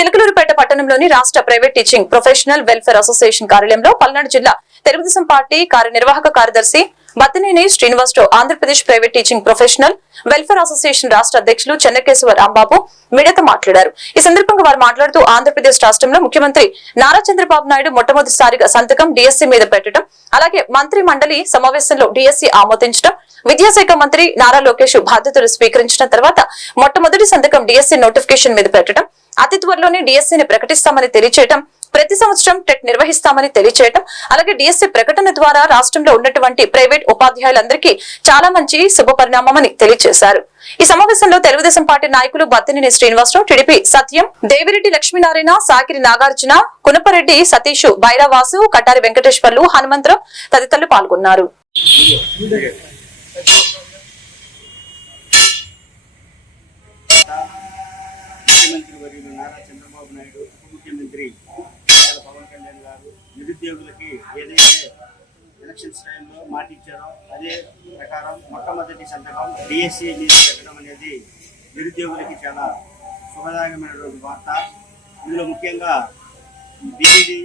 చిలకలూరుపేట పట్టణంలోని రాష్ట్ర private teaching professional welfare association కార్యాలయంలో పల్నాడు జిల్లా తెలుగుదేశం పార్టీ కార్యనిర్వాహక కార్యదర్శి Battineni Srinivasarao Andhra Pradesh private teaching professional welfare association రాష్ట్ర అధ్యక్షులు చెన్నకేశ్వర రాంబాబు మీడియాతో మాట్లాడారు. ఈ సందర్భంగా వారు మాట్లాడుతూ ఆంధ్రప్రదేశ్ రాష్ట్రంలో ముఖ్యమంత్రి నారా చంద్రబాబు నాయుడు మొట్టమొదటిసారిగా సంతకం డిఎస్సీ మీద పెట్టడం అలాగే మంత్రి మండలి సమావేశంలో డిఎస్సీ ఆమోదించడం విద్యాశాఖ మంత్రి నారా లోకేష్ బాధ్యతలు స్వీకరించిన తర్వాత మొట్టమొదటి సంతకం డిఎస్సీ నోటిఫికేషన్ మీద పెట్టడం అతి త్వరలోనే డిఎస్సీని ప్రకటిస్తామని తెలియచేయటం ప్రతి సంవత్సరం టెట్ నిర్వహిస్తామని తెలియచేయడం అలాగే డిఎస్సీ ప్రకటన ద్వారా రాష్ట్రంలో ఉన్నటువంటి ప్రైవేట్ ఉపాధ్యాయులందరికీ చాలా మంచి శుభ పరిణామమని తెలియజేశారు ఈ సమావేశంలో తెలుగుదేశం పార్టీ నాయకులు బత్తినేని శ్రీనివాసరావు టీడీపీ సత్యం దేవిరెడ్డి లక్ష్మీనారాయణ సాకిరి నాగార్జున కునపరెడ్డి సతీష్ బైరావాసు కటారి వెంకటేశ్వర్లు హనుమంతరావు తదితరులు పాల్గొన్నారు. ముఖ్యమంత్రి వర్యులు నారా చంద్రబాబు నాయుడు ఉప ముఖ్యమంత్రి పవన్ కళ్యాణ్ గారు నిరుద్యోగులకి ఏదైతే ఎలక్షన్స్ టైంలో మాట ఇచ్చారో అదే ప్రకారం మొట్టమొదటి సంతకం డిఎస్సి మీద పెట్టడం అనేది నిరుద్యోగులకి చాలా శుభదాయకమైనటువంటి వార్త ఇందులో ముఖ్యంగా బీఈడి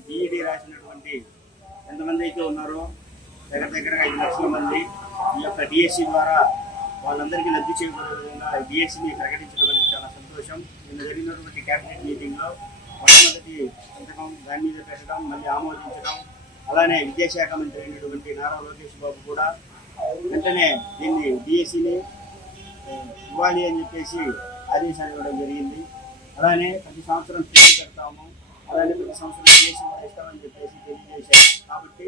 బీఈడి రాసినటువంటి ఎంతమంది అయితే ఉన్నారో దగ్గర దగ్గరగా ఐదు లక్షల మంది ఈ యొక్క డిఎస్సి ద్వారా వాళ్ళందరికీ లబ్ధి చేకూరే విధంగా డిఎస్సిని ప్రకటించడం అనేది నిన్న జరిగినటువంటి కేబినెట్ మీటింగ్లో మొట్టమొదటి సంతకం దాని మీద పెట్టడం మళ్ళీ ఆమోదించడం అలానే విద్యాశాఖ మంత్రి అయినటువంటి నారా లోకేష్ బాబు కూడా వెంటనే దీన్ని డిఎస్సిని ఇవ్వాలి అని చెప్పేసి ఆదేశాలు ఇవ్వడం జరిగింది. అలానే ప్రతి సంవత్సరం ఫీజు పెడతాము అలానే ప్రతి సంవత్సరం డిఎస్సి కూడా ఇస్తామని చెప్పేసి తెలియజేశారు. కాబట్టి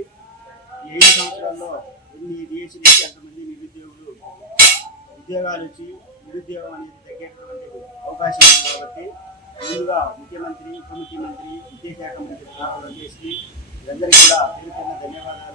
ఈ ఐదు సంవత్సరాల్లో ఎన్ని డిఎస్సీ నుంచి ఎంతమంది నిరుద్యోగులు ఉద్యోగాలు వచ్చి నిరుద్యోగం అనేది తగ్గేటటువంటి అవకాశం ఉంది కాబట్టి ముందుగా ముఖ్యమంత్రి ఉప ముఖ్యమంత్రి విద్యాశాఖ మంత్రి నారా లోకేష్కి వీరందరికీ కూడా పేరు పేరున ధన్యవాదాలు.